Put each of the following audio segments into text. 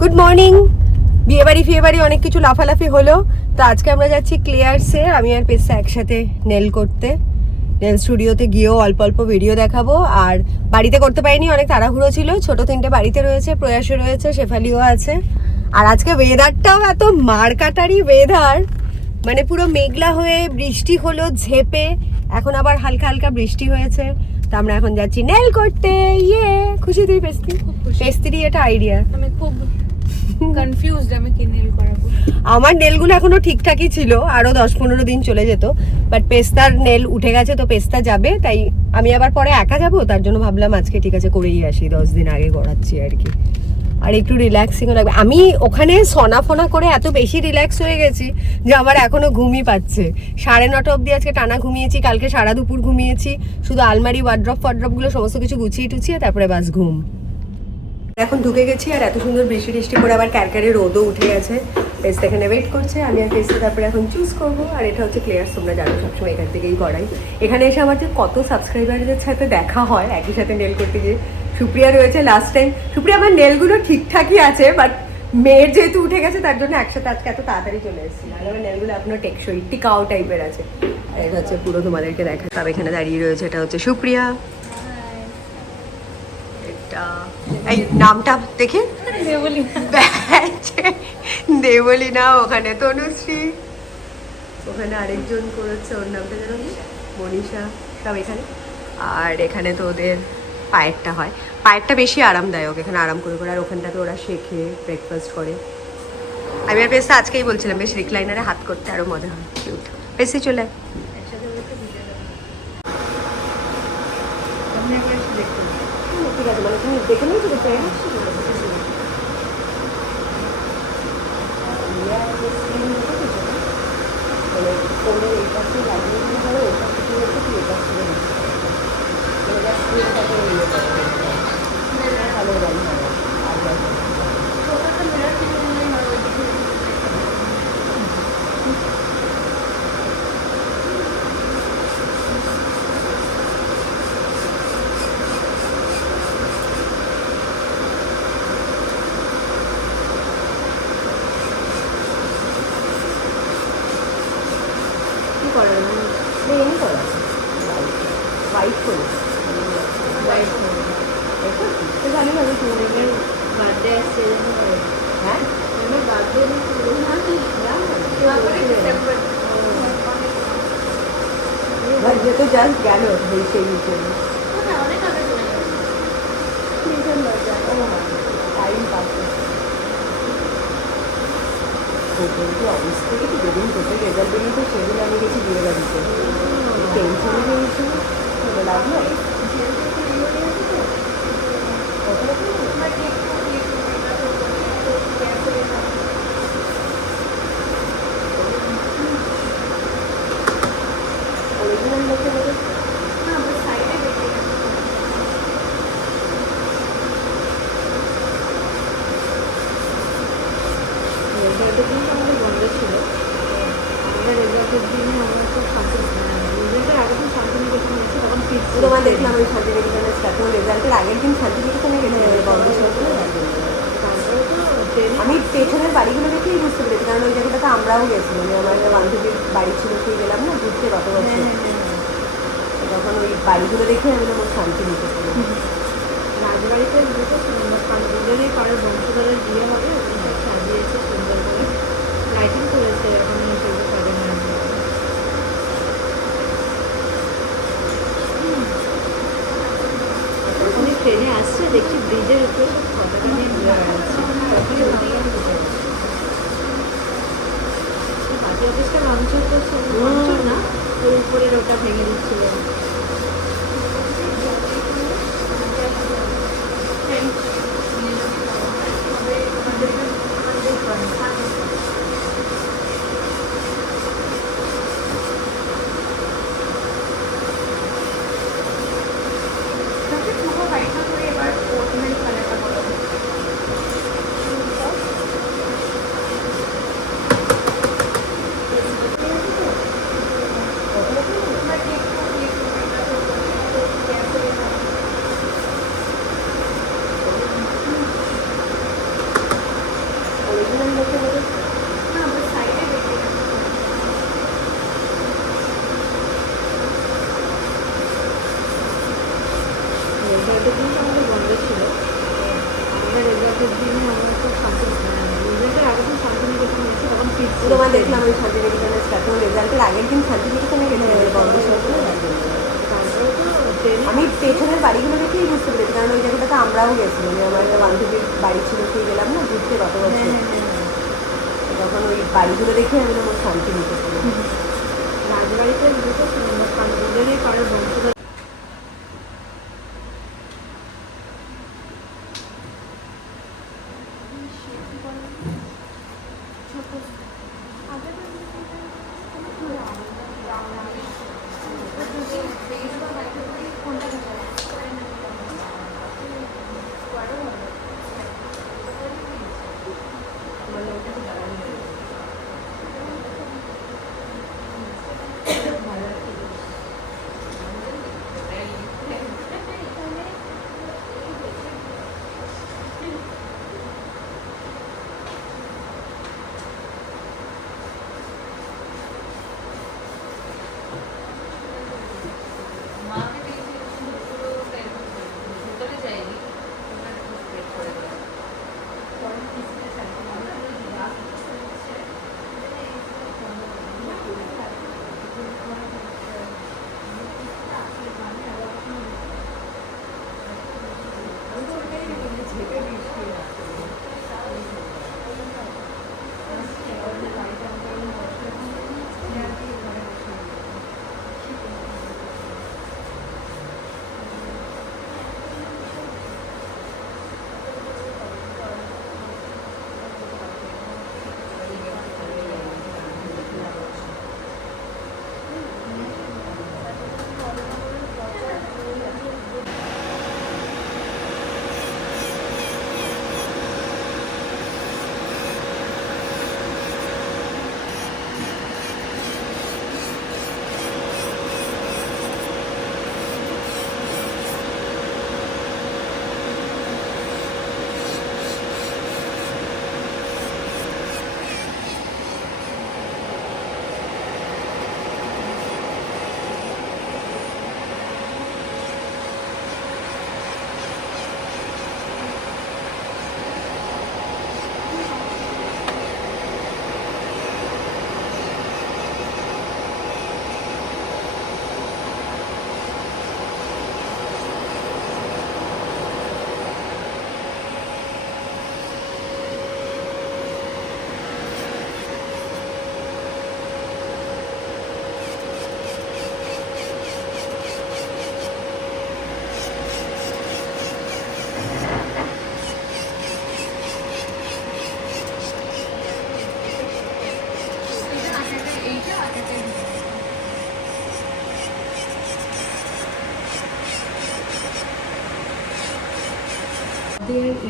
Good morning. বিয়ে বাড়ি অনেক কিছু লাফালাফি হলো, তো আজকে আমরা যাচ্ছি ক্লিয়ার্সে, আমি আর পেসা একসাথে নেল করতে। নেল স্টুডিওতে গিয়েও অল্প অল্প ভিডিও দেখাবো। আর বাড়িতে করতে পারিনি, অনেক তাড়াহুড়ো ছিল। ছোট 3টে বাড়িতে রয়েছে, প্রয়াসও রয়েছে, শেফালিও আছে। আর আজকে ওয়েদারটাও এত মারকাটারি ওয়েদার, মানে পুরো মেঘলা হয়ে বৃষ্টি হলো ঝেপে, এখন আবার হালকা হালকা বৃষ্টি হয়েছে। তো আমরা এখন যাচ্ছি নেল করতে। ইয়ে খুশি তুই পেস্তি? পেস্তিরই এটা আইডিয়া। আমি খুব কনফিউজড আমি কি নেল করাবো। আমার নেলগুলো এখনো ঠিকঠাকই ছিল, আরো 10-15 দিন চলে যেত, বাট পেস্তার নেল উঠে গেছে, তো পেস্তা যাবে। তাই আমি আবার পরে একা যাবো, তার জন্য ভাবলাম আজকে ঠিক আছে করেই আসি, 10 দিন আগে করাচ্ছি আর কি। আর একটু রিল্যাক্সিংও লাগবে। আমি ওখানে সনা ফনা করে এত বেশি রিল্যাক্স হয়ে গেছি যে আমার এখনো ঘুমই পাচ্ছে। 9:30 অবধি আজকে টানা ঘুমিয়েছি, কালকে সারা দুপুর ঘুমিয়েছি, শুধু আলমারি ওয়ার্ড্রপগুলো সমস্ত কিছু গুছিয়ে টুছিয়ে তারপরে বাস ঘুম। এখন ঢুকে গেছি, আর এত সুন্দর বৃষ্টি টিষ্টি করে আবার ক্যারক্যারে রোদও উঠে গেছে। পেস্তা এখানে ওয়েট করছে, আমি আর পেস্তা তারপরে এখন চুজ করবো। আর এটা হচ্ছে ক্লিয়ার্স, তোমরা জানো সবসময় এখান থেকেই করাই। এখানে এসে আমার যে কত সাবস্ক্রাইবারদের সাথে দেখা হয় একই সাথে নেল করতে গিয়ে। সুপ্রিয়া রয়েছে লাস্ট টাইম। সুপ্রিয়া, আমার নেলগুলো ঠিকঠাকই আছে, বাট মেয়ের যেহেতু উঠে গেছে তার জন্য একসাথে আজকে এত তাড়াতাড়ি চলে এসেছি। আর আমার নেলগুলো এখনো টেকসই টিকাও টাইপের আছে। আর এটা হচ্ছে পুরো তোমাদেরকে দেখা। সব এখানে দাঁড়িয়ে রয়েছে, এটা হচ্ছে সুপ্রিয়া। এই নামটা দেখে দেবলীনা, ওখানে তনুশ্রী, ওখানে আরেকজন করেছে, ওর নামটা যেন মনীষা, সব এখানে। আর এখানে তো ওদের পায়েরটা হয়, পায়েরটা বেশি আরামদায়ক, এখানে আরাম করে করে। আর ওখানটাতে ওরা শেখে, ব্রেকফাস্ট করে। আমি আর পেসা আজকেই বলছিলাম বেশ রিক্লাইনারে হাত করতে আরো মজা হয়, কিউট। পেসি চলে ঠিক আছে, মানে তুমি দেখে নিয়েছো দেখতে ফোনের এই পাশে লাগিয়ে দিতে পারো, ওই পাশে কি হচ্ছে কি, এই পাশে ভালো গাড়ি হয়। হোয়াইট করে জানি না বার্থডে আসছে, হ্যাঁ আমার বার্থডে যেহেতু জাস্ট গেল সেই হিসেবে অনেক আগে চলে গেছে। টাইম পাচ্ছে। কিন্তু অফিস থেকে তো যেদিন কোথায় রেজাল্ট বেরিয়েছে সেদিন আমি গেছি বিয়ে বাড়িতে, টেনশনে রয়েছে, ভালো লাগলো। অরিজিনাল লোকে বলে আমাদের বন্ধ ছিল। আমাদের রেজাল্টের দিনে আমরা খুব রেজাল্টের আগের দিন শান্তিনিকেতন হয়েছে, তখন ফিরছি। তোমার দেখলাম ওই শান্তিনিকেতনের স্টাফ, রেজাল্টের আগের দিন শান্তিনিকেতনে গেছে বন্ধ ছিল। আমি পেছনের বাড়িগুলো দেখেই বুঝতে পেরেছি, কারণ ওই জায়গাটাতে আমরাও গেছিলাম, আমার একটা বান্ধবীর বাড়ি ছিল, সেই গেলাম না ঘুরতে কত বছর, তখন ওই বাড়িগুলো দেখে আমি আমার শান্তিনিকেতন। রাজবাড়িতে দুজনেই পাড়ার বংশধরের বিয়ে হবে, সাজিয়েছে সুন্দর করে, লাইটিং করেছে। এখন সেগুলো কাজে না, ওখানে ট্রেনে আসছে, দেখছি ব্রিজের উপরে পতাকা নিয়ে ঘুরে বেড়াচ্ছে। পার্টি অফিসটা লঞ্চন না, ওর উপরের ওটা ভেঙে দিচ্ছিল। শেষের দিনে আমরা তো রেজাল্টের আগের দিন শান্তিনিকেতন গেছি, তখন ফিরছি। তোমার দেখলাম ওই শান্তিনিকেতনের স্ট্যাচু রেজাল্টের আগের দিন শান্তিনিকেতনে গেছে বন্ধের সাথে। তারপরে তো ট্রেনে আমি পেছনের বাড়িগুলো দেখেই বুঝতে পেরেছি, কারণ ওই জায়গাটাতে আমরাও গেছিলাম, যে আমার একটা বান্ধবীর বাড়ি ছিল, সেই গেলাম না ঘুরতে গত বছর, তখন ওই বাড়িগুলো দেখে আমি আমার শান্তি নিকেতন। রাজবাড়িতে দুটো দুজনেই পাড়ার বংশধর।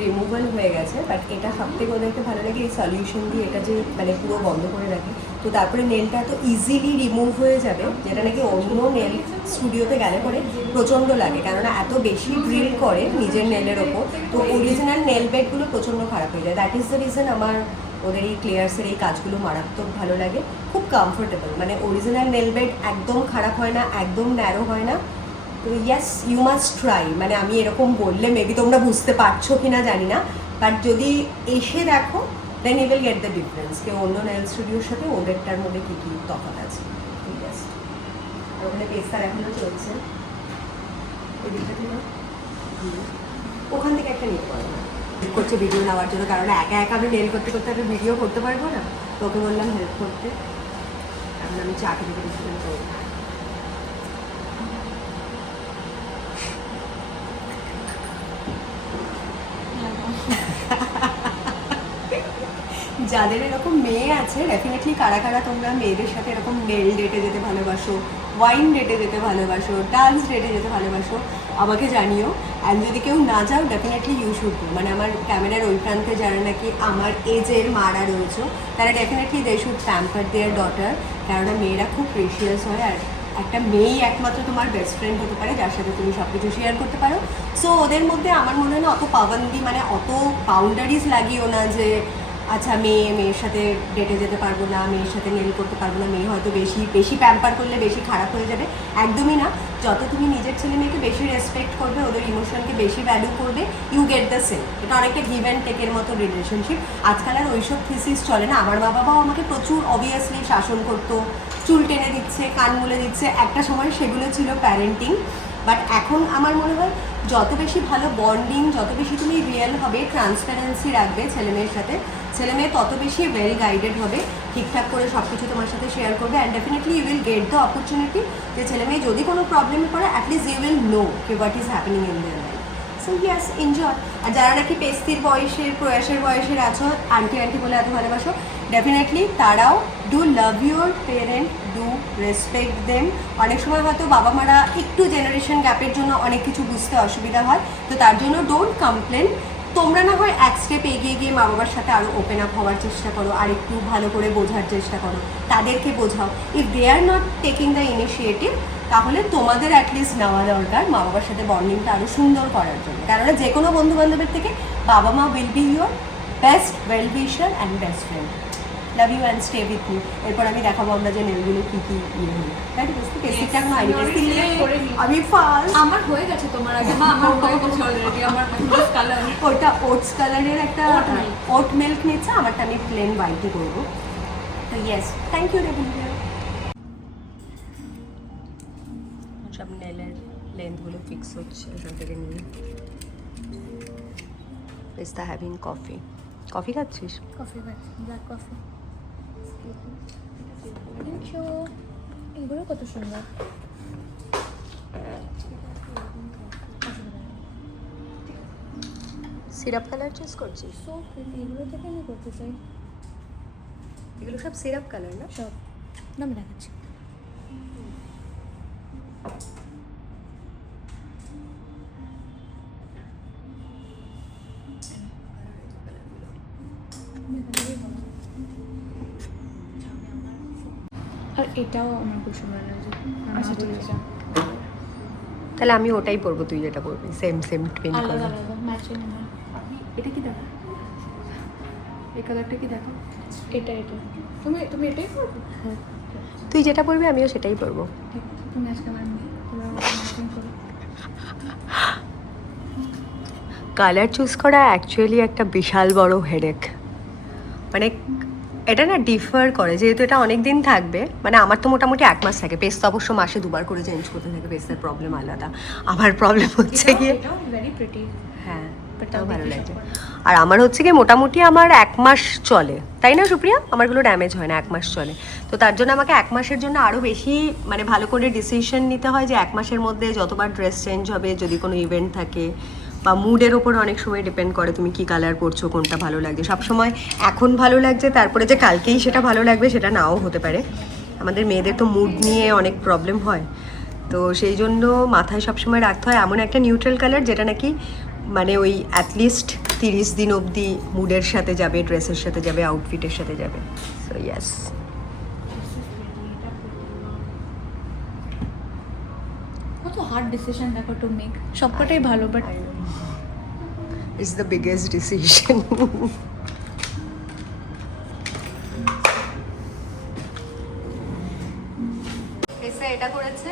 রিমুভাল হয়ে গেছে, বাট এটা সব থেকে ওদেরকে ভালো লাগে এই সলিউশন দিয়ে এটা যে মানে পুরো বন্ধ করে রাখে, তো তারপরে নেলটা এত ইজিলি রিমুভ হয়ে যাবে, যেটা নাকি অন্য নেল স্টুডিওতে গেলে পরে প্রচণ্ড লাগে, কেননা এত বেশি ড্রিল করে নিজের নেলের ওপর, তো অরিজিনাল নেল বেডগুলো প্রচণ্ড খারাপ হয়ে যায়। দ্যাট ইজ দ্য রিজন আমার ওদের এই ক্লিয়ার্সের এই কাজগুলো মারাত্মক ভালো লাগে, খুব কমফোর্টেবল, মানে অরিজিনাল নেল বেড একদম খারাপ হয় না, একদম ন্যারো হয় না। তো ইয়েস, ইউ মাস্ট ট্রাই, মানে আমি এরকম বললে মেবি তোমরা বুঝতে পারছো কি না জানি না, বাট যদি এসে দেখো then you will get the difference, কেউ অন্য নেল স্টুডিওর সাথে ওদেরটার মধ্যে কী কী তফাৎ আছে। ঠিক আছে, আর ওখানে পেস্তার এখনও চলছে, ওই দিকটা থেকে ওখান থেকে একটা নিতে পারবো না করছে ভিডিও নেওয়ার জন্য, কারণ একা একা আমি নেল করতে করতে একটা ভিডিও করতে পারবো না, তোকে বললাম হেল্প করতে। এখন আমি চাকরি থেকে ডিসিশন করবো। যাদের এরকম মেয়ে আছে, ডেফিনেটলি কারা কারা তোমরা মেয়েদের সাথে এরকম নেল ডেটে যেতে ভালোবাসো, ওয়াইন ডেটে যেতে ভালোবাসো, ডান্স ডেটে যেতে ভালোবাসো, আমাকে জানিও। অ্যান্ড যদি কেউ না যাও, ডেফিনেটলি ইউ শুড ডু, মানে আমার ক্যামেরার ওই প্রান্তে যারা নাকি আমার এজের মারা রয়েছে, তারা definitely they should pamper their daughter, কেননা মেয়েরা খুব প্রেশিয়াস হয়, আর একটা মেয়েই একমাত্র তোমার বেস্ট ফ্রেন্ড হতে পারে যার সাথে তুমি সব কিছু শেয়ার করতে পারো। সো ওদের মধ্যে আমার মনে হয় না অত পাবন্দি, মানে অত বাউন্ডারিজ লাগিও না যে আচ্ছা মেয়ের সাথে ডেটে যেতে পারবো না, মেয়ের সাথে নেল করতে পারবো না, মেয়ে হয়তো বেশি প্যাম্পার করলে বেশি খারাপ হয়ে যাবে, একদমই না। যত তুমি নিজের ছেলে মেয়েকে বেশি রেসপেক্ট করবে, ওদের ইমোশনকে বেশি ভ্যালু করবে, ইউ গেট দ্য সেম। এটা অনেকটা গিভ অ্যান্ড টেকের মতো রিলেশনশিপ। আজকাল আর ওইসব থিসিস চলে না। আমার মা বাবাও আমাকে প্রচুর অবভিয়াসলি শাসন করতো, চুল টেনে দিচ্ছে, কান মুলে দিচ্ছে, একটা সময় সেগুলো ছিল প্যারেন্টিং। বাট এখন আমার মনে হয় যত বেশি ভালো বন্ডিং, যত বেশি তুমি রিয়েল হবে, ট্রান্সপারেন্সি রাখবে ছেলে মেয়ের সাথে, ছেলে মেয়ে তত বেশি ওয়েল গাইডেড হবে, ঠিকঠাক করে সব কিছু তোমার সাথে শেয়ার করবে। And definitely you will get the opportunity যে ছেলে মেয়ে যদি কোনো প্রবলেমে পড়ে অ্যাটলিস্ট ইউ উইল নো কি what is happening in their life. So yes, enjoy. আর যারা নাকি পেস্তির বয়সের, প্রয়াসের বয়সের আছো, আন্টি বলে এত ভালোবাসো, ডেফিনেটলি তারাও do love your parent, do respect them. অনেক সময় হয়তো বাবা মারা একটু জেনারেশন গ্যাপের জন্য অনেক কিছু বুঝতে অসুবিধা হয়, তো তার জন্য ডোন্ট কমপ্লেন। তোমরা না হয় এক স্টেপ এগিয়ে গিয়ে মা বাবার সাথে আরও ওপেন আপ হওয়ার চেষ্টা করো, আর একটু ভালো করে বোঝার চেষ্টা করো, তাদেরকে বোঝাও। If they are not taking the initiative, তাহলে তোমাদের অ্যাটলিস্ট নেওয়া দরকার মা বাবার সাথে বন্ডিংটা আরও সুন্দর করার জন্য। কেননা যে কোনো বন্ধু বান্ধবের থেকে বাবা মা will be your best well wisher and best friend. Love you and stay with me. এরপর আমি দেখাবো আমরা যে নেলগুলো কী কী ইয়ে হলো, তাই তো? টেস্টিংটা এখন আইনি, আমি ফার্স্ট। আমার হয়ে গেছে তোমার আগে। আমার হয়ে গেছে অলরেডি। আমার কালার ওটা ওটস কালারের একটা ওট মিল্ক নিচ্ছে, আমারটা আমি প্লেন হোয়াইটই করবো। তো ইয়েস, থ্যাংক ইউ রেবুলিয়া। সব নেলের লেন্থগুলো ফিক্স হচ্ছে এখান থেকে নিয়ে। Pesta having coffee. কফি খাচ্ছিস? কফি খাচ্ছি, ব্ল্যাক কফি। Thank you. এগুলো কত সুন্দর। সিরাপ কালার চুজ করছিস? সো এগুলো থেকে আমি করতে চাই। এগুলো সব সিরাপ কালার না? সব নাম দেখাচ্ছি। আর এটাও আমার খুব সুন্দর লাগছে। আচ্ছা ঠিক আছে, তাহলে আমি ওটাই পরবো, তুই যেটা পরবি। সেম টুইন আলাদা করবো। আলাদা ম্যাচিং আমার। এটা কি দেখো, এই কালারটা কি দেখো। এটা তুমি এটাই করবে? হ্যাঁ, তুই যেটা পরবি আমিও সেটাই পরবো। ঠিক। তুমি আজকে আমার ম্যাচিং করো। কালার চুজ করা অ্যাকচুয়ালি একটা বিশাল বড় হেডেক। মানে এটা না ডিফার করে, যেহেতু এটা অনেক দিন থাকবে। মানে আমার তো মোটামুটি 1 মাস থাকে, পেস্তা অবশ্য মাসে 2বার করে চেঞ্জ করতে থাকে, পেস্তার প্রবলেম আলাদা। আমার প্রবলেম হচ্ছে গিয়ে, এটাও ভেরি প্রিটি। হ্যাঁ এটাও ভালো লাগে। আর আমার হচ্ছে কি মোটামুটি আমার 1 মাস চলে, তাই না সুপ্রিয়া? আমারগুলো ড্যামেজ হয় না, 1 মাস চলে। তো তার জন্য আমাকে 1 মাসের জন্য আরও বেশি মানে ভালো করে ডিসিশন নিতে হয় যে 1 মাসের মধ্যে যতবার ড্রেস চেঞ্জ হবে, যদি কোনো ইভেন্ট থাকে বা মুডের ওপর অনেক সময় ডিপেন্ড করে তুমি কি কালার পরছো, কোনটা ভালো লাগছে। সবসময় এখন ভালো লাগছে তারপরে যে কালকেই সেটা ভালো লাগবে সেটা নাও হতে পারে। আমাদের মেয়েদের তো মুড নিয়ে অনেক প্রবলেম হয়, তো সেই জন্য মাথায় সবসময় রাখতে হয় এমন একটা নিউট্রাল কালার যেটা নাকি মানে ওই অ্যাটলিস্ট 30 দিন অবধি মুডের সাথে যাবে, ড্রেসের সাথে যাবে, আউটফিটের সাথে যাবে। সো ইয়েস, কত হার্ড ডিসিশন দেখো টু মেক। সবকটাই ভালো, but it's the biggest decision. এটা করেছে,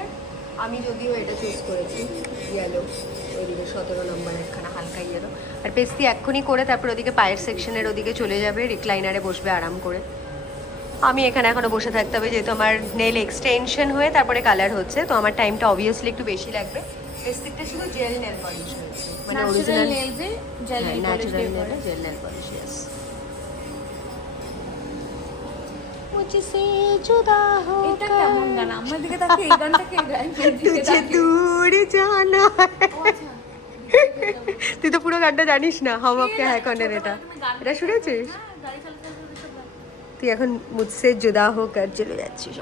আমি যদিও এটা চুজ করেছি ইয়েলো, ওইদিকে 17 নম্বর একখানা হালকা ইয়েলো। আর পেস্তি এক্ষুনি করে তারপর ওদিকে পায়ের সেকশনের ওদিকে চলে যাবে, রিক্লাইনারে বসবে আরাম করে। আমি এখানে এখনো বসে থাকতে হবে, যেহেতু আমার নেল এক্সটেনশন হয়ে তারপরে কালার হচ্ছে, তো আমার টাইমটা অবভিয়াসলি একটু বেশি লাগবে। পেস্তিকটা ছিল জেল নেল পলিশ হয়েছে, মানে অরিজিনাল নেলসে জেল নেল পলিশ ন্যাচারাল দিয়ে নেল জেল নেল পলিশ। यस मुझसे जुदा हो এটা কেমন গান? আমার দিকে তাকিয়ে এই গানটা কে গায়? तुझे दूर जाना है। তুই তো পুরো গানটা জানিস না, হাম আপকে হ্যায় কর্নের। এটা শুনেছিস? তুই এখন মুঝসে জুদা হোকর চলে যাচ্ছিস।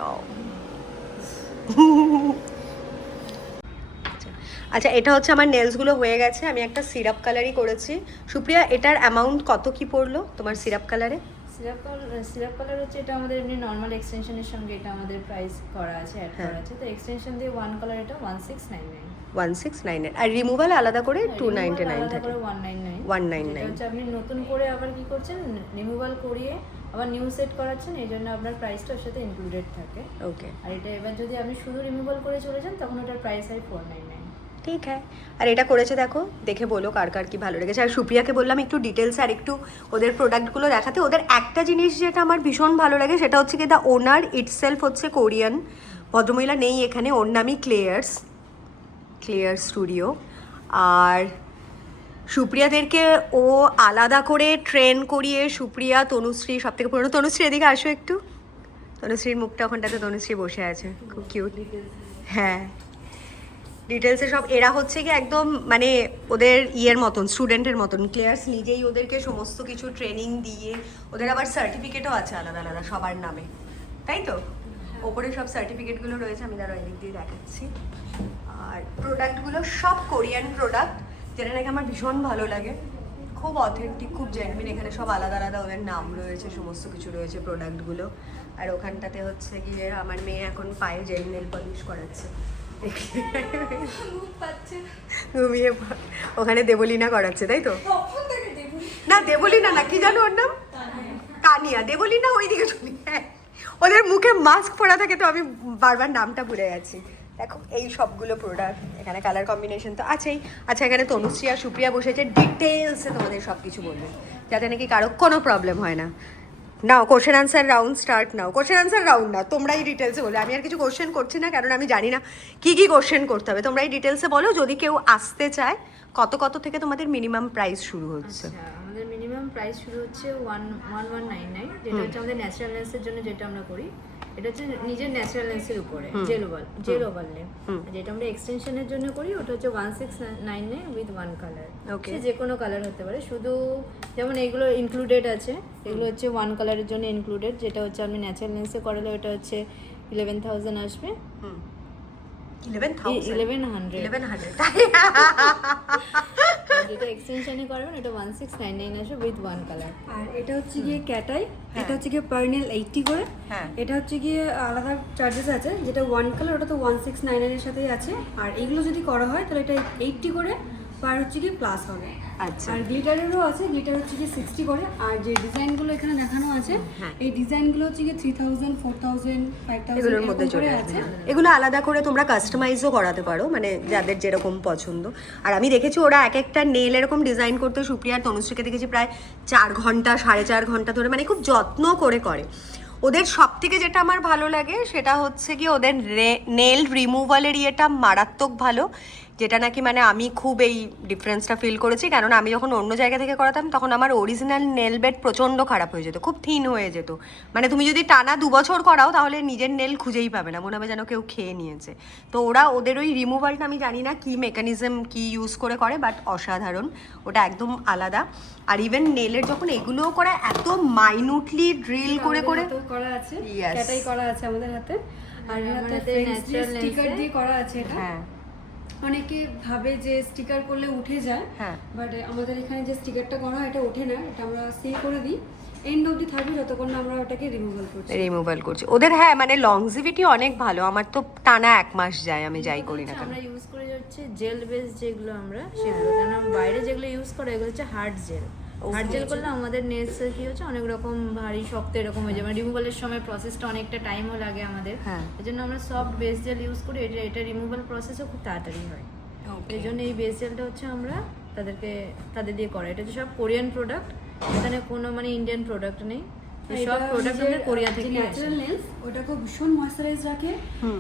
আচ্ছা, এটা হচ্ছে আমার নেলসগুলো হয়ে গেছে। আমি একটা সিরাপ কালারই করেছি। সুপ্রিয়া, এটার অ্যামাউন্ট কত কি পড়লো তোমার সিরাপ কালারে? সিরাপ কালার হচ্ছে এটা আমাদের এমনি নর্মাল এক্সটেনশনের সঙ্গে এটা আমাদের প্রাইস করা আছে, অ্যাড করা আছে। তো এক্সটেনশন দিয়ে 1 কালার এটা 1699। 1699 আর রিমুভাল আলাদা করে 299 আলাদা থাকে করে 199 199 যেটা হচ্ছে আপনি নতুন করে আবার কি করছেন, রিমুভাল করিয়ে আবার নিউ সেট করাচ্ছেন, এই জন্য আপনার প্রাইসটা ওর সাথে ইনক্লুডেড থাকে। ওকে আর এটা এবার যদি আপনি শুধু রিমুভাল করে চলে যান তখন ওটার প্রাইস হয় 499। ঠিক হ্যাঁ। আর এটা করেছে দেখো, দেখে বলো কার কার কি ভালো লেগেছে। আর সুপ্রিয়াকে বললাম একটু ডিটেলস আর একটু ওদের প্রোডাক্টগুলো দেখাতে। ওদের একটা জিনিস যেটা আমার ভীষণ ভালো লাগে সেটা হচ্ছে কি দ্য ওনার ইটসেলফ হচ্ছে কোরিয়ান, ভদ্রমহিলা নেই এখানে, ওর নামই ক্লেয়ার্স স্টুডিও। আর সুপ্রিয়াদেরকে ও আলাদা করে ট্রেন করিয়ে, সুপ্রিয়া, তনুশ্রী সব থেকে পুরনো, তনুশ্রী এদিকে আসো একটু, তনুশ্রীর মুখটা ওখানটাতে তনুশ্রী বসে আছে, খুব কিউট। হ্যাঁ, ডিটেলসে সব এরা হচ্ছে কি একদম মানে ওদের ইয়ের মতন, স্টুডেন্টের মতন। ক্লেয়ার্স নিজেই ওদেরকে সমস্ত কিছু ট্রেনিং দিয়ে, ওদের আবার সার্টিফিকেটও আছে আলাদা আলাদা সবার নামে, তাই তো? ওপরে সব সার্টিফিকেটগুলো রয়েছে, আমি তারা এদিক দিয়ে দেখাচ্ছি। আর প্রোডাক্টগুলো সব কোরিয়ান প্রোডাক্ট, যেটা নাকি আমার ভীষণ ভালো লাগে, খুব অথেন্টিক, খুব জেনুইন। এখানে সব আলাদা আলাদা ওদের নাম রয়েছে, সমস্ত কিছু রয়েছে প্রোডাক্টগুলো। আর ওখানটাতে হচ্ছে গিয়ে আমার মেয়ে এখন পায়ে জেল নেল পলিশ করাচ্ছে, ঘুমিয়ে ওখানে দেবলীনা করাচ্ছে, তাই তো? না দেবলীনা না, কি জানো ওর নাম, তানিয়া। দেবলীনা ওইদিকে চলি। হ্যাঁ, ওদের মুখে মাস্ক পরা থাকে তো আমি বারবার নামটা ভুলে গেছি। দেখো এই সবগুলো প্রোডাক্ট, এখানে কালার কম্বিনেশন তো আছেই। আচ্ছা, এখানে তনুশ্রী আর সুপ্রিয়া বসেছে, ডিটেলসে তোমাদের সব কিছু বলবে, যাতে নাকি কারো কোনো প্রবলেম হয় না। Now question answer round start. Now question answer round না, তোমরাই ডিটেলসে বলো। আমি আর কিছু কোশ্চেন করছি না, কারণ আমি জানি না কি কি কোশ্চেন করতে হবে। তোমরাই ডিটেলসে বলো, যদি কেউ আসতে চায় কত থেকে তোমাদের মিনিমাম প্রাইস শুরু হচ্ছে? আচ্ছা, আমাদের মিনিমাম প্রাইস শুরু হচ্ছে 1199, যেটা হচ্ছে আমাদের ন্যাচারাল লেন্সের জন্য যেটা আমরা করি। এটা হচ্ছে নিজের ন্যাচারাল লেন্সের উপরে জেল ওভারলে। যেটা আমরা এক্সটেনশনের জন্য করি ওটা হচ্ছে 1699 উইথ ওয়ান কালার। সে যে কোনো কালার হতে পারে, শুধু যেমন এগুলো ইনক্লুডেড আছে, এগুলো হচ্ছে ওয়ান কালারের জন্য ইনক্লুডেড। যেটা হচ্ছে আমি ন্যাচারাল লেন্সে করালে ওটা হচ্ছে 11,000 আসবে। 1100 যেটা এক্সটেনশনে করবেন এটা 1699 আসবে উইথ ওয়ান কালার। আর এটা হচ্ছে গিয়ে ক্যাটাই, এটা হচ্ছে গিয়ে পার্নেল 80 করে। এটা হচ্ছে গিয়ে আলাদা চার্জেস আছে, যেটা ওয়ান কালার ওটা তো 1699 এর সাথেই আছে। আর এগুলো যদি করা হয় তাহলে এটা 80 করে পার হচ্ছে গিয়ে প্লাস হবে। আচ্ছা, আর গ্লিটারেরও আছে, গ্লিটার হচ্ছে গিয়ে 60 করে। আর যে ডিজাইনগুলো এখানে দেখানো আছে এই ডিজাইনগুলো হচ্ছে গিয়ে 3000, 4000, 5000 এগুলোর মধ্যে চলে আছে। এগুলো আলাদা করে তোমরা কাস্টমাইজও করাতে পারো, মানে যাদের যেরকম পছন্দ। আর আমি দেখেছি ওরা এক একটা নেল এরকম ডিজাইন করতে, সুপ্রিয়া আর তনুশ্রীকে দেখেছি প্রায় 4 ঘন্টা 4.5 ঘন্টা ধরে, মানে খুব যত্ন করে করে। ওদের সব থেকে যেটা আমার ভালো লাগে সেটা হচ্ছে কি ওদের নেল রিমুভালের ইয়েটা মারাত্মক ভালো, যেটা নাকি মানে আমি খুব এই ডিফারেন্সটা ফিল করেছি। কারণ আমি যখন অন্য জায়গা থেকে করাতাম তখন আমার অরিজিনাল নেল বেড প্রচণ্ড খারাপ হয়ে যেত, খুব থিন হয়ে যেত। মানে তুমি যদি টানা 2 বছর করাও তাহলে নিজের নেল খুঁজেই পাবে না, মনে হবে যেন কেউ খেয়ে নিয়েছে। তো ওদের ওই রিমুভালটা আমি জানি না কি মেকানিজম কি ইউজ করে করে, বাট অসাধারণ, ওটা একদম আলাদা। আর ইভেন নেলের যখন এগুলোও করা, এত মাইনুটলি ড্রিল করে করে করা আছে, ক্যাটাই করা আছে আমাদের হাতে। আর আমাদের ন্যাচারাল স্টিকার দিয়ে করা আছে এটা। হ্যাঁ, অনেকে ভাবে যে স্টিকার করলে উঠে যায়, বাট আমাদের এখানে যে স্টিকারটা করা হয় এটা ওঠে না, এটা আমরা সিল করে দিই, এন্ড অবধি থাকবে যতক্ষণ না আমরা ওটাকে রিমুভাল করছি। ওদের হ্যাঁ মানে লংজিভিটি অনেক ভালো, আমার তো টানা 1 মাস যায় আমি যাই করি না কেন। আমরা ইউজ করে হচ্ছে জেল বেস যেগুলো আমরা সেগুলো, কারণ বাইরে যেগুলো ইউজ করে এগুলো হচ্ছে হার্ড জেল। হার্ড জেল করলে আমাদের নেলস কি হচ্ছে অনেক রকম ভারী শক্ত এরকম হয়ে যায়, মানে রিমুভালের সময় প্রসেসটা অনেকটা টাইমও লাগে আমাদের। এই জন্য আমরা সফট বেস জেল ইউজ করি, এটা রিমুভাল প্রসেসও খুব তাড়াতাড়ি হয়। এই জন্য এই বেস জেলটা হচ্ছে আমরা তাদের দিয়ে করা। এটা হচ্ছে সব কোরিয়ান প্রোডাক্ট, এখানে কোনো মানে ইন্ডিয়ান প্রোডাক্ট নেই, সব প্রোডাক্ট আমাদের কোরিয়া থেকে আসে। ন্যাচারাল লেন্স ওটা খুব ভীষণ ময়েশ্চারাইজ রাখে,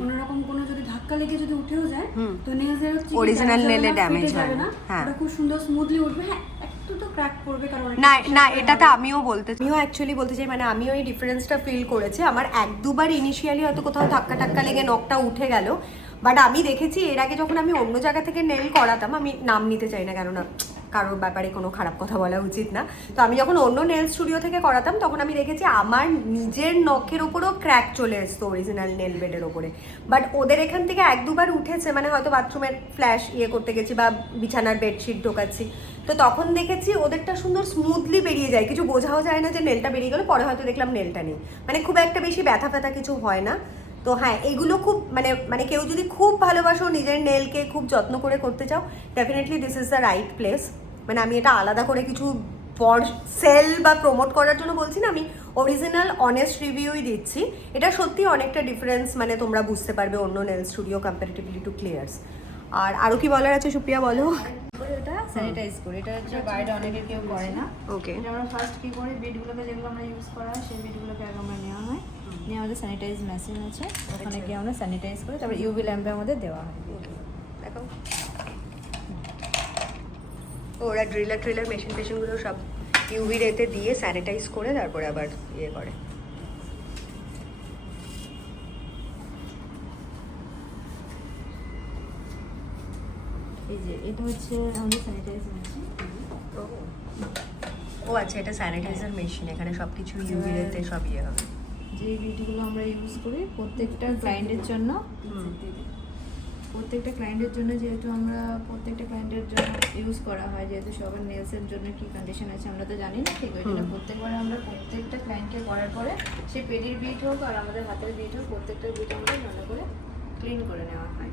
কোনো রকম কোনো যদি ধাক্কা লেগে যদি উঠেও যায় তো নেলসের হচ্ছে অরিজিনাল নেলে ড্যামেজ হয় না, ওটা খুব সুন্দর স্মুথলি উঠবে। হ্যাঁ, একটু তো ক্র্যাক করবে, কারণ না এটাতে আমিও অ্যাকচুয়ালি বলতে চাই, মানে আমিও এই ডিফারেন্সটা ফিল করেছি। আমার 1-2 বার ইনিশিয়ালি হয়তো কোথাও ধাক্কা লেগে নখটা উঠে গেল, বাট আমি দেখেছি এর আগে যখন আমি অন্য জায়গা থেকে নেল করাতাম, আমি নাম নিতে চাই না কেননা কারোর ব্যাপারে কোনো খারাপ কথা বলা উচিত না, তো আমি যখন অন্য নেল স্টুডিও থেকে করাতাম তখন আমি দেখেছি আমার নিজের নখের ওপরও ক্র্যাক চলে এসতো অরিজিনাল নেল বেডের ওপরে। বাট ওদের এখান থেকে 1-2 বার উঠেছে, মানে হয়তো বাথরুমের ফ্ল্যাশ করতে গেছি বা বিছানার বেডশিট ঢোকাচ্ছি, তো তখন দেখেছি ওদেরটা সুন্দর স্মুথলি বেরিয়ে যায়, কিছু বোঝাও যায় না যে নেলটা বেরিয়ে গেলো। পরে হয়তো দেখলাম নেলটা নেই, মানে খুব একটা বেশি ব্যথা কিছু হয় না। তো হ্যাঁ, এগুলো খুব মানে মানে কেউ যদি খুব ভালোবাসো, নিজের নেলকে খুব যত্ন করে করতে চাও, definitely this is the right place. মানে আমি এটা আলাদা করে কিছু ফর সেল বা প্রমোট করার জন্য বলছি না, আমি অরিজিনাল অনেস্ট রিভিউই দিচ্ছি। এটা সত্যি অনেকটা ডিফারেন্স মানে তোমরা বুঝতে পারবে অন্য নেল স্টুডিও কম্পারেটিভলি টু ক্লিয়ার্স। আর আরও কি বলার আছে সুপ্রিয়া, বলো। এটা স্যানিটাইজ করি, এটা হচ্ছে বাইরে অনেকে কেউ করে না। ওকে, এটা আমরা ফার্স্ট কি করি, বিটগুলোকে যেগুলো আমরা ইউজ করা হয় সেই বিটগুলোকে আগে আমরা নেওয়া হয়, নিয়ে আমাদের স্যানিটাইজ মেশিন আছে, ওখানে গিয়ে আমরা স্যানিটাইজ করি, তারপর ইউভি ল্যাম্পে আমাদের দেওয়া হয়। দেখো ওরা ড্রিলার মেশিনগুলো সব ইউভি রেতে দিয়ে স্যানিটাইজ করে তারপরে আবার ইয়ে করে। এই যে এটা হচ্ছে আমাদের স্যানিটাইজ মেশিন। ও আচ্ছা, এটা স্যানিটাইজার মেশিন, এখানে সব কিছু ইউভি রেতে সব ইয়ে হবে। যে বিটগুলো আমরা ইউজ করি প্রত্যেকটা ক্লায়েন্টের জন্য, যেহেতু আমরা প্রত্যেকটা ক্লায়েন্টের জন্য ইউজ করা হয়, যেহেতু সবার নেলসের জন্য কি কন্ডিশন আছে আমরা তো জানি না, ঠিক ওই জন্য প্রত্যেকবার আমরা প্রত্যেকটা ক্লায়েন্টকে করার পরে সে পেডির বিট হোক আর আমাদের হাতের বিট হোক, প্রত্যেকটা বিট আমাদের ভালো করে ক্লিন করে নেওয়া হয়।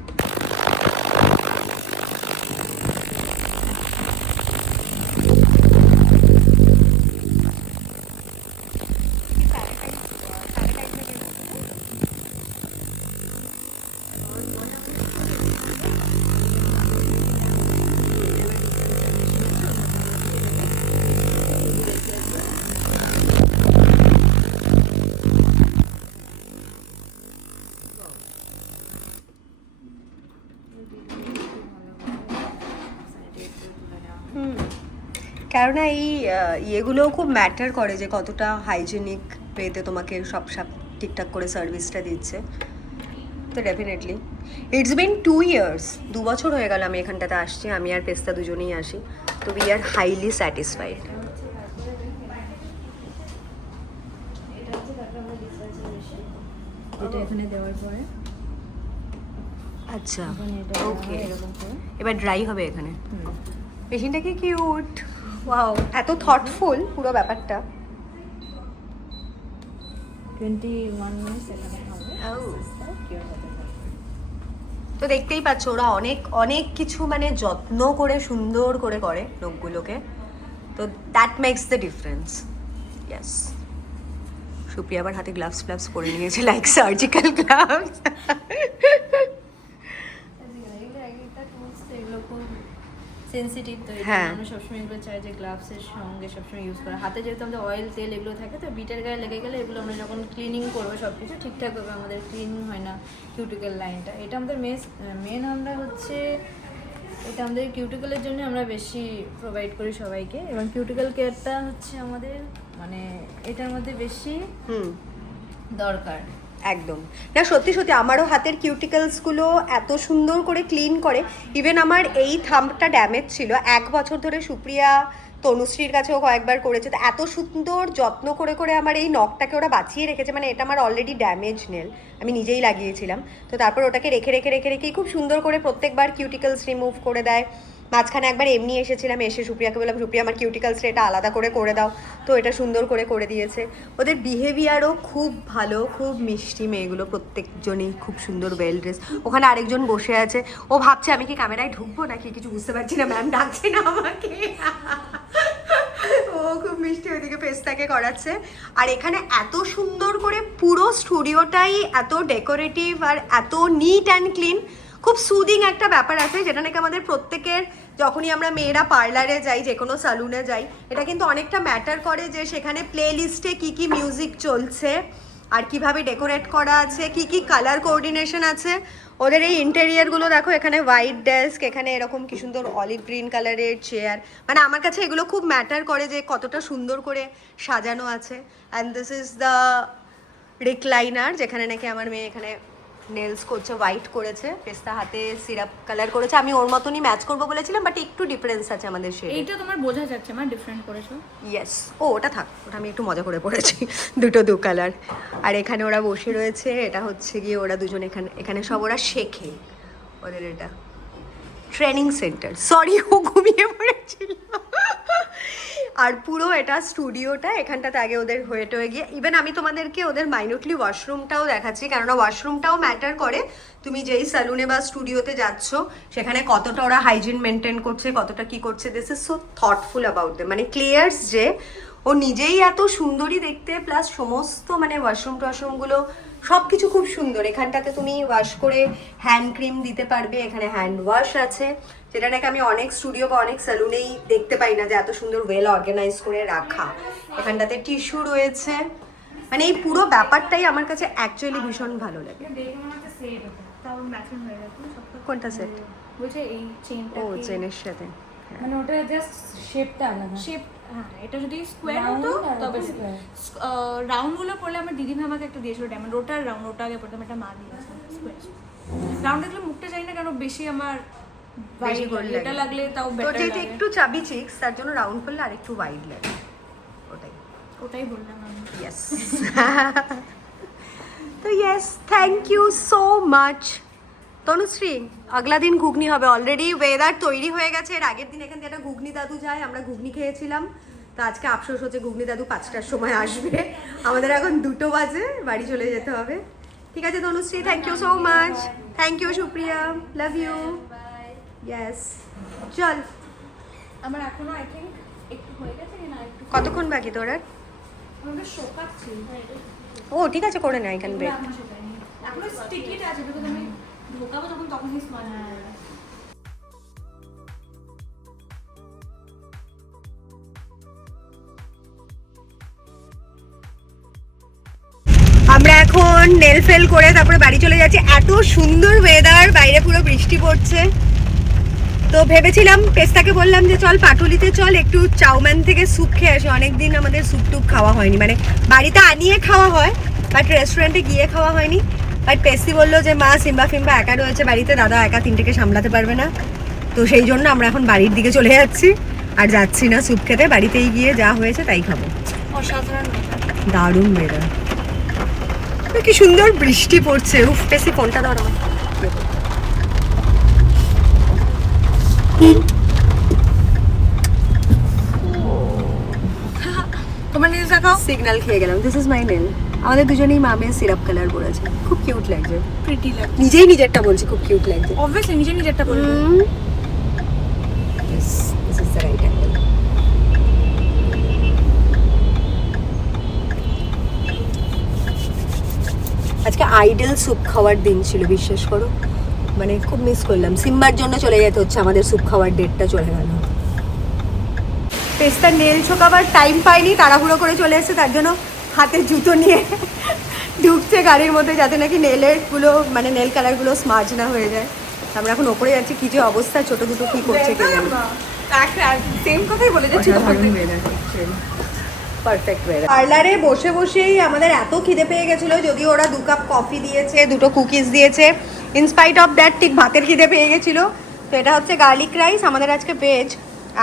কেননা এই ইয়েগুলোও খুব ম্যাটার করে যে কতটা হাইজেনিক ওয়েতে তোমাকে সব ঠিকঠাক করে সার্ভিসটা দিচ্ছে। তো ডেফিনেটলি ইটস বিন 2 years, 2 বছর হয়ে গেল আমি এখানটাতে আসছি, আমি আর পেস্তা দুজনেই আসি। তো উই আর হাইলি স্যাটিসফাইড। এটা হচ্ছে তারপর আমরা ডিসপেন্সার মেশিন, এটা এখানে দেওয়ার পরে আচ্ছা, এখন এটা ওকে, এরকম করে এবার ড্রাই হবে এখানে। মেশিনটা কি কিউট, ওয়াও, এত থটফুল পুরো ব্যাপারটা। 21 মিনিটস এখানে হবে। তো দেখতেই পাচ্ছ ওরা অনেক অনেক কিছু মানে যত্ন করে সুন্দর করে করে নখগুলোকে, তো that makes the difference. Yes, Supriya আবার হাতে গ্লাভস পরে নিয়েছে, লাইক সার্জিক্যাল গ্লাভস। এগুলো খুব সেন্সিটিভ, তো হ্যাঁ। আমরা সবসময় এগুলো চাই যে গ্লাভসের সঙ্গে সবসময় ইউজ করা। হাতে যেহেতু আমাদের অয়েল তেল এগুলো থাকে, তো বিটের গায়ে লেগে গেলে এগুলো আমরা যখন ক্লিনিং করবো সব কিছু ঠিকঠাকভাবে আমাদের ক্লিনিং হয় না কিউটিক্যাল লাইনটা। এটা আমাদের মেন আমরা হচ্ছে এটা আমাদের কিউটিক্যালের জন্য আমরা বেশি প্রোভাইড করি সবাইকে, এবং কিউটিক্যাল কেয়ারটা হচ্ছে আমাদের মানে এটার মধ্যে বেশি দরকার। একদম না, সত্যি সত্যি আমারও হাতের কিউটিক্যালসগুলো এত সুন্দর করে ক্লিন করে। ইভেন আমার এই থাম্বটা ড্যামেজ ছিল, 1 বছর ধরে সুপ্রিয়া তনুশ্রীর কাছেও কয়েকবার করেছে, তো এত সুন্দর যত্ন করে করে আমার এই নখটাকে ওরা বাঁচিয়ে রেখেছে। মানে এটা আমার অলরেডি ড্যামেজ নেল, আমি নিজেই লাগিয়েছিলাম, তো তারপর ওটাকে রেখে রেখে রেখে রেখেই খুব সুন্দর করে প্রত্যেকবার কিউটিক্যালস রিমুভ করে দেয়। মাঝখানে একবার এমনি এসেছিলাম, এসে সুপ্রিয়াকে বললাম সুপ্রিয়া আমার কিউটিক্যালসটা এটা আলাদা করে দাও, তো এটা সুন্দর করে দিয়েছে। ওদের বিহেভিয়ারও খুব ভালো, খুব মিষ্টি মেয়েগুলো, প্রত্যেকজনই খুব সুন্দর ওয়েল ড্রেস। ওখানে আরেকজন বসে আছে, ও ভাবছে আমি কি ক্যামেরায় ঢুকবো নাকি কিছু বুঝতে পারছি না, ম্যাম ডাকছে না আমাকে। ও খুব মিষ্টি ওইদিকে পেস্তাকে করাচ্ছে। আর এখানে এত সুন্দর করে পুরো স্টুডিওটাই এত ডেকোরেটিভ আর এত নিট অ্যান্ড ক্লিন, খুব সুদিং একটা ব্যাপার আছে, যেটা নাকি আমাদের প্রত্যেকের যখনই আমরা মেয়েরা পার্লারে যাই, যে কোনো সালুনে যাই, এটা কিন্তু অনেকটা ম্যাটার করে যে সেখানে প্লে লিস্টে কী কী মিউজিক চলছে আর কিভাবে ডেকোরেট করা আছে, কি কি কালার কোঅর্ডিনেশন আছে। ওদের এই ইন্টেরিয়ারগুলো দেখো, এখানে হোয়াইট ডেস্ক, এখানে এরকম কি সুন্দর অলিভ গ্রিন কালারের চেয়ার, মানে আমার কাছে এগুলো খুব ম্যাটার করে যে কতটা সুন্দর করে সাজানো আছে। And this is the recliner, যেখানে নাকি আমার মেয়ে এখানে নেলস করছে, হোয়াইট করেছে, পেস্তা হাতে সিরাপ কালার করেছে। আমি ওর মতনই ম্যাচ করবো বলেছিলাম, বাট একটু ডিফারেন্স আছে আমাদের শেডে। এইটা তোমার বোঝা যাচ্ছে আমার ডিফারেন্ট করেছো। ইয়েস, ওটা থাক, ওটা আমি একটু মজা করে পড়েছি, দু কালার। আর এখানে ওরা বসে রয়েছে, এটা হচ্ছে গিয়ে ওরা দুজন এখানে সব ওরা শেখে, ওদের এটা ট্রেনিং সেন্টার। সরি, ও ঘুমিয়ে পড়েছিল। আর পুরো এটা স্টুডিওটা, এখানটাতে আগে ওদের হয়ে টয়ে গিয়ে ইভেন আমি তোমাদেরকে ওদের মাইনুটলি ওয়াশরুমটাও দেখাচ্ছি, কেননা ওয়াশরুমটাও ম্যাটার করে। তুমি যেই স্যালুনে বা স্টুডিওতে যাচ্ছ সেখানে কতটা ওরা হাইজিন মেনটেন করছে, কতটা কি করছে। This is so thoughtful about them. মানে ক্লিয়ার্স যে ও নিজেই এত সুন্দরী দেখতে, প্লাস সমস্ত মানে ওয়াশরুমগুলো সব কিছু খুব সুন্দর। এখানটাতে তুমি ওয়াশ করে হ্যান্ড ক্রিম দিতে পারবে, এখানে হ্যান্ড ওয়াশ আছে, যেটা নাকি আমি অনেক স্টুডিও বা অনেক স্যালুনেই দেখতে পাই না যে এত সুন্দর ওয়েল অর্গানাইজ করে রাখা। এখানটাতে টিস্যু রয়েছে, মানে এই পুরো ব্যাপারটাই আমার কাছে অ্যাকচুয়ালি ভীষণ ভালো লাগে। কোনটা সেট? বলছে এই চেনটা, ও চেনের সাথে, মানে ওটা জাস্ট শেপটা আলাদা। শেপ, হ্যাঁ, এটা যদি স্কোয়ার হতো তবে রাউন্ড গুলো পড়লে আমার দিদিভাই আমাকে একটা দিয়েছিল ডায়মন্ড, ওটার রাউন্ড, ওটা আগে পড়তাম, এটা মা দিয়েছে স্কোয়ার। রাউন্ড দেখলে মুখটা চাই না, কারণ বেশি আমার বেশি গোল লাগে। এটা লাগলে তাও তো বেটার যেটা লাগে। একটু চাবি চিক্স, তার জন্য রাউন্ড করলে আর একটু ওয়াইড লাগে, ওটাই। ওটাই বললাম আমি। Yes. তো yes, thank you so much. Tanushree, আগলা দিন ঘুগনি হবে। অলরেডি ওয়েদার তৈরি হয়ে গেছে। এর আগের দিন এখান থেকে একটা ঘুগনি দাদু যায়, আমরা ঘুগনি খেয়েছিলাম। তো আজকে আফসোস হচ্ছে ঘুগনি দাদু 5টার সময় আসবে, আমাদের এখন 2টো বাজে, বাড়ি চলে যেতে হবে। ঠিক আছে Tanushree, thank you so much. Thank you Supriya, love you. Yes, চল। আমার এখনো আই থিঙ্ক একটু হয়ে গেছে না, একটু কতক্ষণ বাকি তোর আর? আমাদের শোকাচ্ছি। ও ঠিক আছে, করে না এখান ব্রেক। এখনো স্টিকিটা আছে, যখন আমি ঢোকাবো তখন তখনই স্মার্ট হয়ে যাবে। আমরা এখন নেল ফেল করে তারপরে বাড়ি চলে যাচ্ছি। এত সুন্দর ওয়েদার, বাইরে পুরো বৃষ্টি পড়ছে। তো ভেবেছিলাম, পেস্তাকে বললাম যে চল পাটুলিতে চল, একটু চাউম্যান থেকে স্যুপ খেয়ে আসি। অনেকদিন আমাদের স্যুপ টুপ খাওয়া হয়নি, মানে বাড়িতে আনিয়ে খাওয়া হয় বাট রেস্টুরেন্টে গিয়ে খাওয়া হয়নি। বাট পেস্তি বললো যে মা সিম্বা ফিম্বা একা রয়েছে বাড়িতে, দাদা একা 3টেকে সামলাতে পারবে না। তো সেই জন্য আমরা এখন বাড়ির দিকে চলে যাচ্ছি, আর যাচ্ছি না স্যুপ খেতে। বাড়িতেই গিয়ে যা হয়েছে তাই খাবো। অসাধারণ। দারুণ ওয়েদার, কি সুন্দর বৃষ্টি পড়ছে। উফ, বেশি ফোনটা ধর আমার। তোমার নিজে দেখাও। সিগন্যাল খেয়ে গেলাম। This is my nail. আমাদের দুজনেই মামে সিরাপ কালার করেছে, খুব কিউট লাগছে। প্রিটি লাগে। নিজেই নিজেরটা বলছি, খুব কিউট লাগছে। অবভিয়াসলি নিজে নিজেরটা বলবো। Yes, this is the right angle. আজকে আইডল স্যুপ খাওয়ার দিন ছিল, বিশ্বাস করো। মানে খুব মিস করলাম। সিম্বার জন্য চলে যেতে হচ্ছে, আমাদের স্যুপ খাওয়ার ডেটটা চলে গেল। পেস্তার নেল ছোকাবার টাইম পাইনি, তাড়াহুড়ো করে চলে এসেছে, তার জন্য হাতে জুতো নিয়ে ঢুকছে গাড়ির মধ্যে, যাতে নাকি নেলেরগুলো মানে নেল কালারগুলো স্মার্জ না হয়ে যায়। আমরা এখন ওপরে যাচ্ছি, কি যে অবস্থা, ছোট দুটো কি করছে কে জানে। সেম কথাই বলে যাচ্ছি তোমাকে। Perfect weather. পার্লারে বসে বসেই আমাদের এত খিদে পেয়ে গেছিলো, যদিও ওরা 2 কাপ কফি দিয়েছে, 2টো কুকিজ দিয়েছে, ইনস্পাইট অফ দ্যাট ঠিক ভাতের খিদে পেয়ে গেছিলো। তো এটা হচ্ছে গার্লিক রাইস, আমাদের আজকে ভেজ।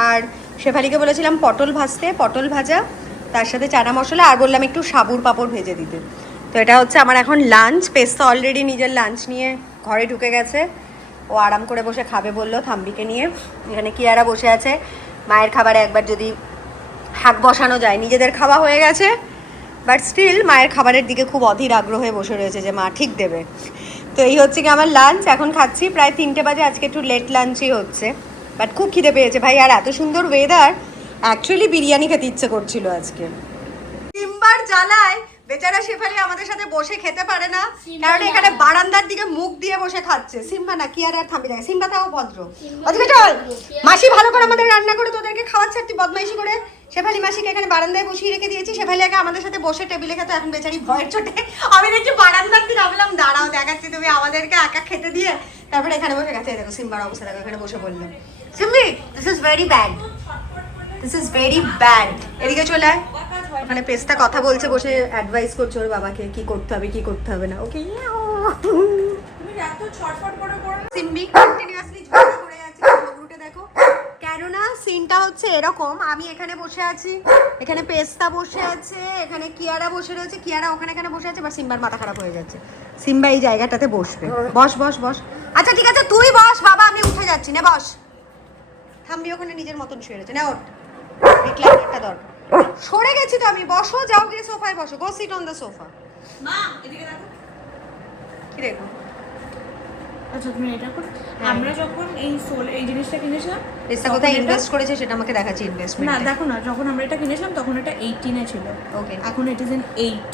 আর শেফালিকে বলেছিলাম পটল ভাজতে, পটল ভাজা, তার সাথে চানা মশলা, আর বললাম একটু সাবুর পাঁপড় ভেজে দিতে। তো এটা হচ্ছে আমার এখন লাঞ্চ। পেস্তা অলরেডি নিজের লাঞ্চ নিয়ে ঘরে ঢুকে গেছে, ও আরাম করে বসে খাবে বললো থাম্বিকে নিয়ে। এখানে কিয়ারা বসে আছে। মায়ের খাবারে একবার যদি হাত বসানো যায়, নিজেদের খাওয়া হয়ে গেছে বাট স্টিল মায়ের খাবারের দিকে খুব অধীর আগ্রহে বসে রয়েছে যে মা ঠিক দেবে। তো এই হচ্ছে কি আমার লাঞ্চ, এখন খাচ্ছি। প্রায় 3টে বাজে, আজকে একটু লেট লাঞ্চই হচ্ছে, বাট খুব খিদে পেয়েছে ভাই। আর এত সুন্দর ওয়েদার, অ্যাকচুয়ালি বিরিয়ানি খেতে ইচ্ছে করছিল আজকে। সিম্বার জ্বালায় বেচারা শেফালি আমাদের সাথে বসে খেতে পারে না, কারণ এখানে বারান্দার দিকে মুখ দিয়ে বসে খাচ্ছে। সিম্বা না, কি আর থামবি যায়। সিম্বা তাও ভদ্র। ওদিকে চল, মাসি ভালো করে আমাদের রান্না করে তোদেরকে খাওয়াচ্ছে, আর তুই বদমাইশি করে। শেফালি মাসিকে এখানে বারান্দায় বসিয়ে রেখে দিয়েছি, শেফালি আগে আমাদের সাথে বসে টেবিলে খেতে, এখন বেচারি ভয়ের চোটে আমি দেখছি বারান্দার দিকে। ভাবলাম দাঁড়াও, দেখাচ্ছি তুমি আমাদেরকে একা খেতে দিয়ে তারপরে এখানে বসে গেছে। দেখো সিম্বার অবস্থা দেখো, এখানে বসে বললাম সিম্বি this is very bad, this is very bad. এদিকে চলে আয়। ওখানে পেস্তা কথা বলছে, বসে অ্যাডভাইস করছে ওর বাবাকে কি করতে হবে কি করতে হবে না। ওকে সিম্বি কন্টিনিউয়াসলি ঝগড়া করে যাচ্ছে, গ্রুপে দেখো। কেননা সিনটা হচ্ছে এরকম, আমি এখানে বসে আছি, এখানে পেস্তা বসে আছে, এখানে কিয়ারা বসে রয়েছে, কিয়ারা ওখানে এখানে বসে আছে, বা সিম্বার মাথা খারাপ হয়ে যাচ্ছে। সিম্বা এই জায়গাটাতে বসবে। বস বস বস। আচ্ছা ঠিক আছে তুই বস বাবা, আমি উঠে যাচ্ছি না, বস। থাম্বি ওখানে নিজের মতন শুয়ে রয়েছে না, ওঠ। রিক্লাইনারটা দরকার। সরে গেছি তো আমি, বসো, যাও গিয়ে সোফায় বসো, গো সিট অন দ্য সোফা। মা এদিকে দেখো। কি দেখো? আচ্ছা তুমি এটা করো। আমরা যখন এই জিনিসটা কিনেছিলাম, পেস্তা কোথায় ইনভেস্ট করেছে সেটা আমাকে দেখাচ্ছি ইনভেস্টমেন্ট। না দেখো না, যখন আমরা এটা কিনেছিলাম তখন এটা 18 এ ছিল। ওকে, এখন it is in 8।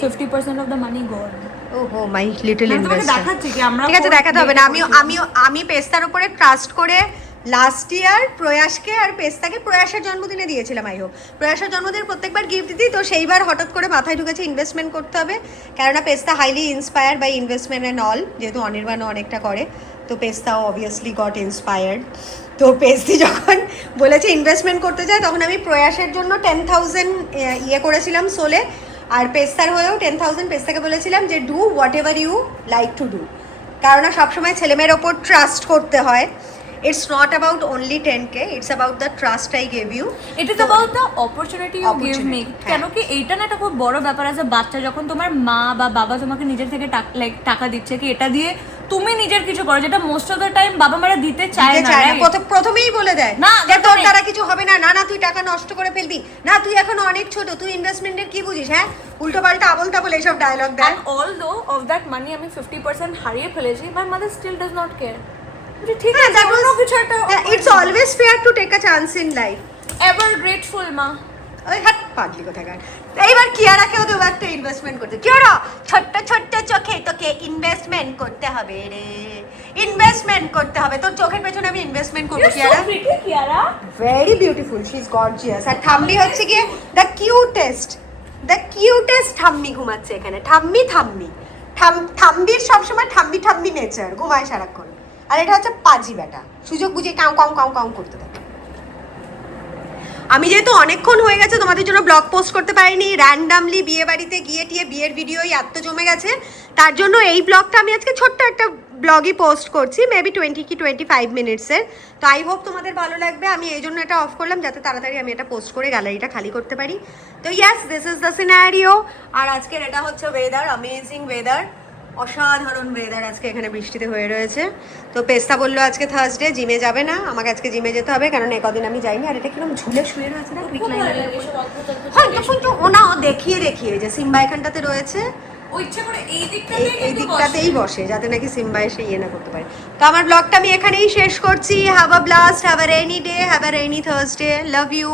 50% of the money gone. ওহো মাই লিটল তোমাকে ইনভেস্টার। দেখাচ্ছি কি আমরা ঠিক আছে, দেখাতে হবে না। আমি পেস্তার উপরে ট্রাস্ট করে লাস্ট ইয়ার প্রয়াসকে আর পেস্তাকে প্রয়াসের জন্মদিনে দিয়েছিলাম। আই হোপ প্রয়াসের জন্মদিনে প্রত্যেকবার গিফট দিই, তো সেইবার হঠাৎ করে মাথায় ঢুকেছে ইনভেস্টমেন্ট করতে হবে, কেননা Pesta highly inspired by investment and all, যেহেতু অনির্বাণও অনেকটা করে, তো পেস্তাও অবভিয়াসলি গট ইন্সপায়ার্ড। তো পেস্তি যখন বলেছে ইনভেস্টমেন্ট করতে যায়, তখন আমি প্রয়াসের জন্য 10,000 ইয়ে করেছিলাম সোলে, আর পেস্তার হয়েও 10,000 পেস্তাকে বলেছিলাম যে do whatever you like to do, কারণ সবসময় ছেলেমেয়ের ওপর ট্রাস্ট করতে হয়। It's not about only 10K, it's about the trust I gave you, it is about the opportunity you give me. হ্যাঁ। কেন কি এইটা না একটা খুব বড় ব্যাপার আছে, বাচ্চা যখন তোমার মা বা বাবা তোমাকে নিজের থেকে টাকা দিচ্ছে কি এটা দিয়ে তুমি নিজের কিছু করো, যেটা মোস্ট অফ দ্য টাইম বাবা মারা দিতে চায় না। প্রথমেই বলে দেয় না, যে তোর নেই। দ্বারা কিছু হবে না, না না তুই টাকা নষ্ট করে ফেলবি, না তুই এখন অনেক ছোট, তুই ইনভেস্টমেন্টের কি বুঝিস, হ্যাঁ উল্টো পাল্টা আবল তাবল এইসব ডায়লগ দেয়। And although of that money আমি 50% হারিয়ে ফেলেছি, my mother still does not care. ঠিক হ্যাঁ, আছে, অন্য কিছু একটা it's always fair to take a chance in life. ever grateful মা। ওই হাত পাগলি কোথাকার। এইবার কিয়ারাকেও দেবো একটা ইনভেস্টমেন্ট করতে। কিয়ারা ছোট্ট ছোট্ট চোখে তোকে ইনভেস্টমেন্ট করতে হবে রে, ইনভেস্টমেন্ট করতে হবে, তোর চোখের পেছনে আমি ইনভেস্টমেন্ট করবো। Kiara Kiara very beautiful, she is gorgeous. আর ঠাম্মি হচ্ছে গিয়ে দ্য কিউটেস্ট ঠাম্মি ঘুমাচ্ছে এখানে, ঠাম্মির সবসময় ঠাম্মি নেচার, ঘুমায় সারাক্ষণ। আর এটা হচ্ছে পাজি বেটা, সুযোগ বুঝে কাউ কাউ কাউ কাউ করতে থাকে। আমি যেহেতু অনেকক্ষণ হয়ে গেছে তোমাদের জন্য ব্লগ পোস্ট করতে পারিনি, র্যান্ডামলি বিয়ে বাড়িতে গিয়ে বিয়ের ভিডিওই এত জমে গেছে, তার জন্য এই ব্লগটা আমি আজকে ছোট্ট একটা ব্লগই পোস্ট করছি, মেবি 20 কি 25 মিনিটসের। তো আই হোপ তোমাদের ভালো লাগবে। আমি এই জন্য এটা অফ করলাম যাতে তাড়াতাড়ি আমি এটা পোস্ট করে গ্যালারিটা খালি করতে পারি। তো yes, this is the scenario. আর আজকের এটা হচ্ছে ওয়েদার, অ্যামেজিং ওয়েদার, অসাধারণ ওয়েদার আজকে এখানে বৃষ্টিতে হয়ে রয়েছে। তো পেস্তা বললো আজকে থার্সডে জিমে যাবে না, আমাকে আজকে জিমে যেতে হবে, কারণ একদিন আমি যাইনি। আর এটা কিরকম ঝুলে শুয়ে রয়েছে না, হ্যাঁ কিন্তু ওনাও দেখিয়ে যে সিম্বা এখানটাতে রয়েছে, ও ইচ্ছা করে এই এই দিকটাতেই বসে, যাতে নাকি সিম্বা এসে ইয়ে না করতে পারে। তো আমার ব্লগটা আমি এখানেই শেষ করছি। Have a blast, have a rainy day, have a rainy Thursday, love you.